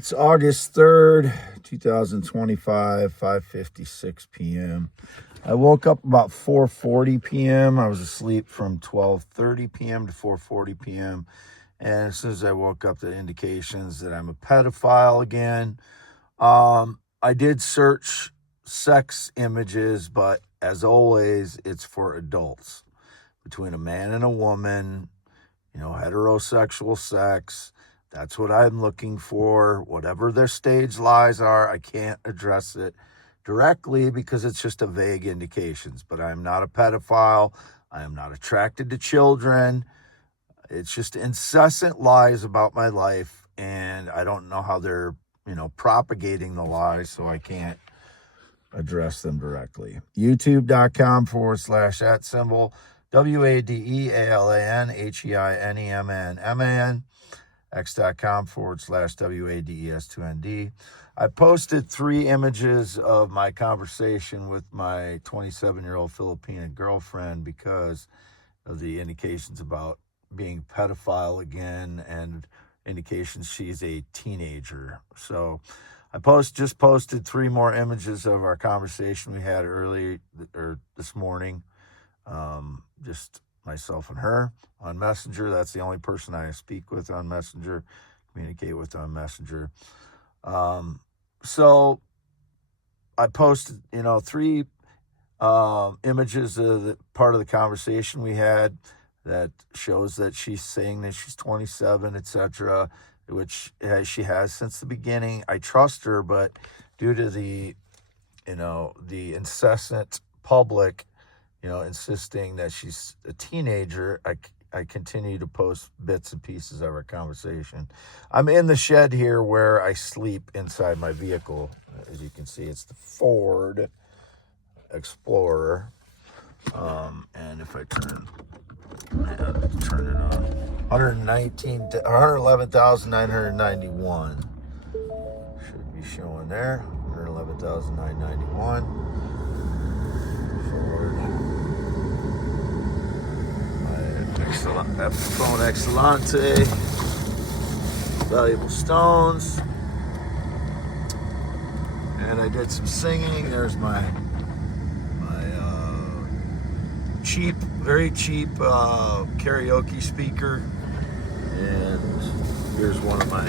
It's August 3rd, 2025, 5:56 p.m. I woke up about 4:40 p.m. I was asleep from 12:30 p.m. to 4:40 p.m. And as soon as I woke up, the indications that I'm a pedophile again. I did search sex images, but as always, it's for adults. Between a man and a woman, heterosexual sex. That's what I'm looking for. Whatever their stage lies are, I can't address it directly because it's just a vague indications. But I'm not a pedophile. I am not attracted to children. It's just incessant lies about my life, and I don't know how they're, propagating the lies, so I can't address them directly. YouTube.com/@symbol WADEALANHEINEMNMAN. X.com/WADES2ND. I posted 3 images of my conversation with my 27-year-old Filipina girlfriend because of the indications about being pedophile again and indications she's a teenager. So I just posted 3 more images of our conversation we had this morning. Just myself and her on Messenger. That's the only person I speak with on Messenger, communicate with on Messenger. So I posted, 3 images of the part of the conversation we had that shows that she's saying that she's 27, etc., which she has since the beginning. I trust her, but due to the incessant public insisting that she's a teenager, I continue to post bits and pieces of our conversation. I'm in the shed here where I sleep inside my vehicle. As you can see, it's the Ford Explorer. And if I turn it on, 111,991 should be showing there. 111,991. Ford. Phone Excellente, valuable stones, and I did some singing. There's my very cheap karaoke speaker, and here's one of my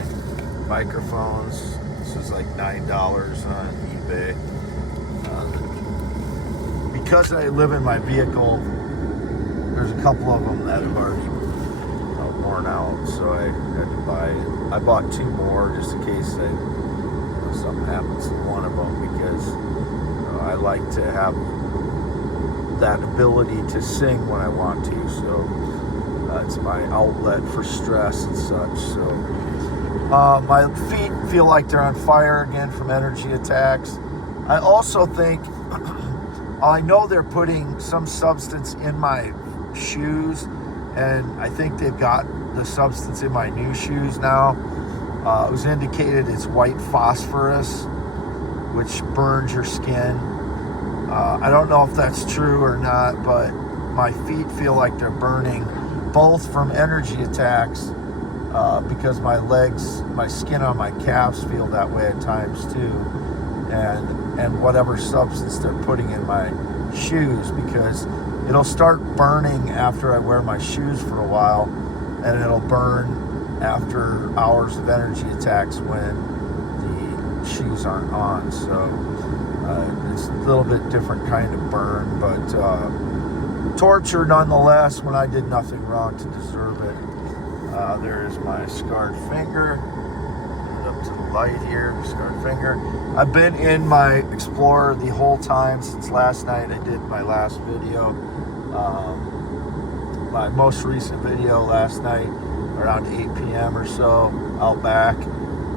microphones. This is like $9 on eBay. Because I live in my vehicle, there's a couple of them that have already worn out, so I had to buy it. I bought 2 more just in case something happens to one of them, because I like to have that ability to sing when I want to. So it's my outlet for stress and such. So my feet feel like they're on fire again from energy attacks. I also think I know they're putting some substance in my shoes, and I think they've got the substance in my new shoes now. It was indicated it's white phosphorus, which burns your skin. I don't know if that's true or not, but my feet feel like they're burning, both from energy attacks, because my skin on my calves feel that way at times too, and whatever substance they're putting in my shoes, because it'll start burning after I wear my shoes for a while, and it'll burn after hours of energy attacks when the shoes aren't on. So it's a little bit different kind of burn, but torture nonetheless when I did nothing wrong to deserve it. There's my scarred finger. Up to the light here, scarred finger. I've been in my Explorer the whole time since last night. I did my last video, my most recent video last night around 8 p.m. or so out back.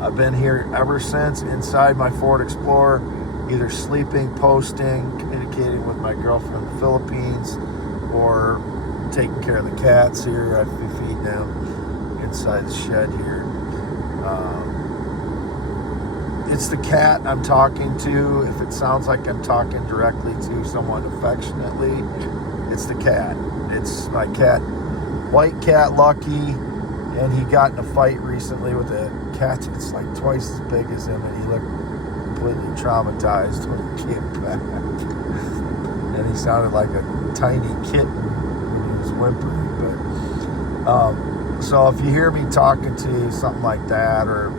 I've been here ever since inside my Ford Explorer, either sleeping, posting, communicating with my girlfriend in the Philippines, or taking care of the cats here. I feed them inside the shed here. It's the cat I'm talking to. If it sounds like I'm talking directly to someone affectionately, it's the cat. It's my cat, white cat Lucky, and he got in a fight recently with a cat that's like twice as big as him, and he looked completely traumatized when he came back. And he sounded like a tiny kitten when he was whimpering. But so if you hear me talking to something like that, or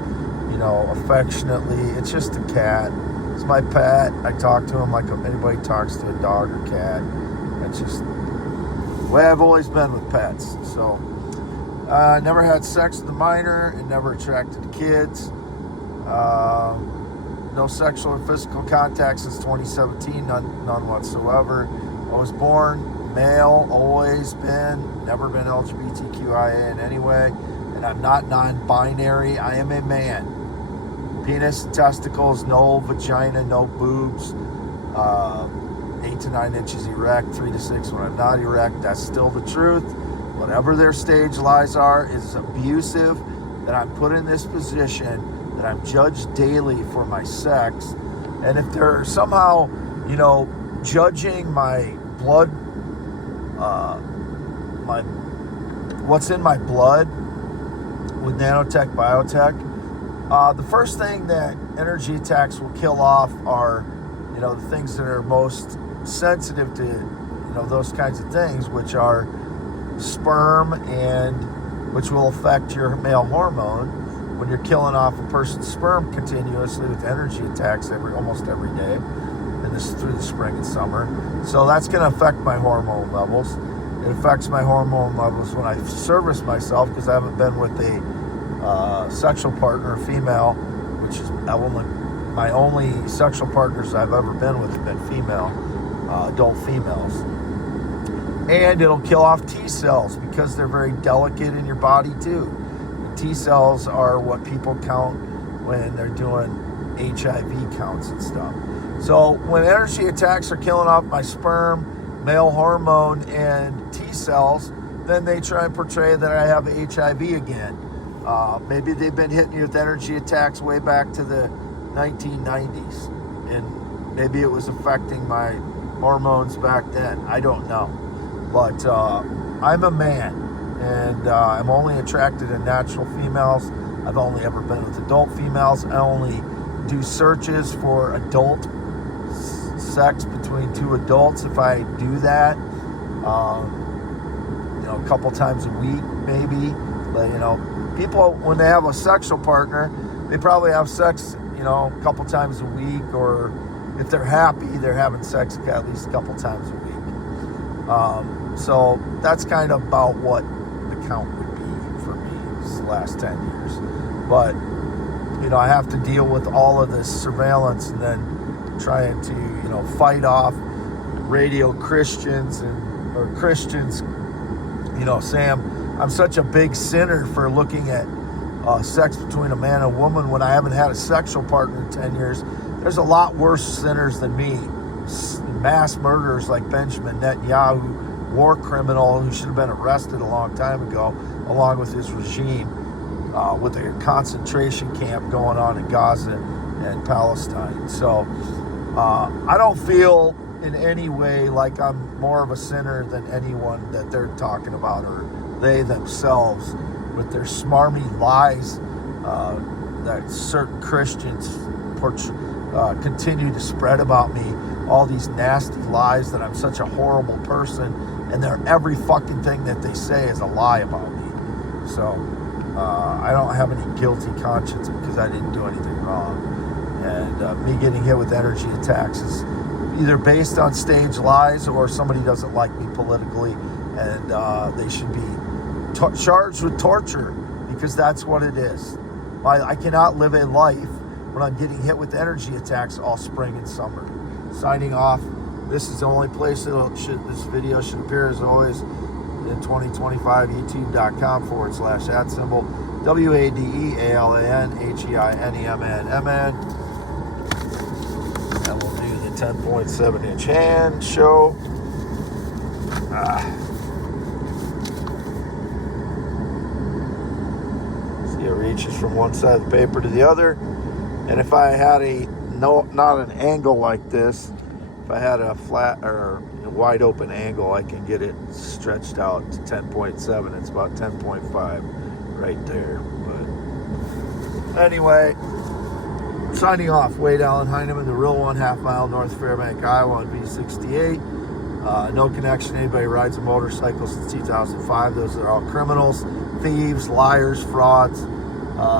affectionately, it's just a cat. It's my pet. I talk to him like anybody talks to a dog or cat. That's just the way I've always been with pets. So I never had sex with a minor and never attracted to kids. No sexual or physical contact since 2017, none whatsoever. I was born male, always been, never been LGBTQIA in any way, and I'm not non-binary. I am a man. Penis, testicles, no vagina, no boobs, 8 to 9 inches erect, 3 to 6 when I'm not erect. That's still the truth. Whatever their stage lies are is abusive, that I'm put in this position, that I'm judged daily for my sex. And if they're somehow, judging my blood, what's in my blood with nanotech, biotech, the first thing that energy attacks will kill off are, the things that are most sensitive to, those kinds of things, which are sperm, and which will affect your male hormone when you're killing off a person's sperm continuously with energy attacks almost every day, and this through the spring and summer. So that's going to affect my hormone levels. It affects my hormone levels when I service myself, because I haven't been with a sexual partner, female, which is my only sexual partners I've ever been with have been female, adult females. And it'll kill off T cells, because they're very delicate in your body too. And T cells are what people count when they're doing HIV counts and stuff. So when energy attacks are killing off my sperm, male hormone, and T cells, then they try and portray that I have HIV again. Maybe they've been hitting you with energy attacks way back to the 1990s, and maybe it was affecting my hormones back then. I don't know. But I'm a man, and I'm only attracted to natural females. I've only ever been with adult females. I only do searches for adult sex between two adults if I do that. A couple times a week, maybe. But, people, when they have a sexual partner, they probably have sex, a couple times a week, or if they're happy, they're having sex at least a couple times a week. So that's kind of about what the count would be for me the last 10 years. But, I have to deal with all of this surveillance, and then trying to, fight off radio Christians or Christians, saying I'm such a big sinner for looking at sex between a man and a woman when I haven't had a sexual partner in 10 years. There's a lot worse sinners than me. Mass murderers like Benjamin Netanyahu, war criminal who should have been arrested a long time ago, along with his regime, with a concentration camp going on in Gaza and Palestine. So I don't feel in any way like I'm more of a sinner than anyone that they're talking about, or they themselves, with their smarmy lies that certain Christians continue to spread about me. All these nasty lies that I'm such a horrible person, and every fucking thing that they say is a lie about me. So I don't have any guilty conscience because I didn't do anything wrong. And me getting hit with energy attacks is either based on stage lies, or somebody doesn't like me politically, and they should be charged with torture, because that's what it is. I cannot live a life when I'm getting hit with energy attacks all spring and summer. Signing off. This is the only place this video should appear, as always, in 2025, youtube.com/@ WADEALANHEINEMNMN. And we'll do the 10.7-inch hand show. See, it reaches from one side of the paper to the other. And if I had not an angle like this, if I had a flat or a wide open angle, I can get it stretched out to 10.7. It's about 10.5 right there. But anyway, signing off. Wade Allen Heineman, the real one, half-mile north Fairbank, Iowa on B68. No connection. Anybody rides a motorcycle since 2005. Those are all criminals, thieves, liars, frauds.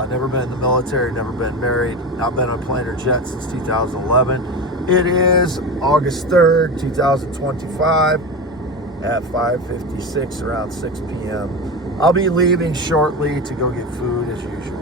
Never been in the military, never been married, not been on a plane or jet since 2011. It is August 3rd, 2025 at 5:56, around 6 p.m. I'll be leaving shortly to go get food as usual.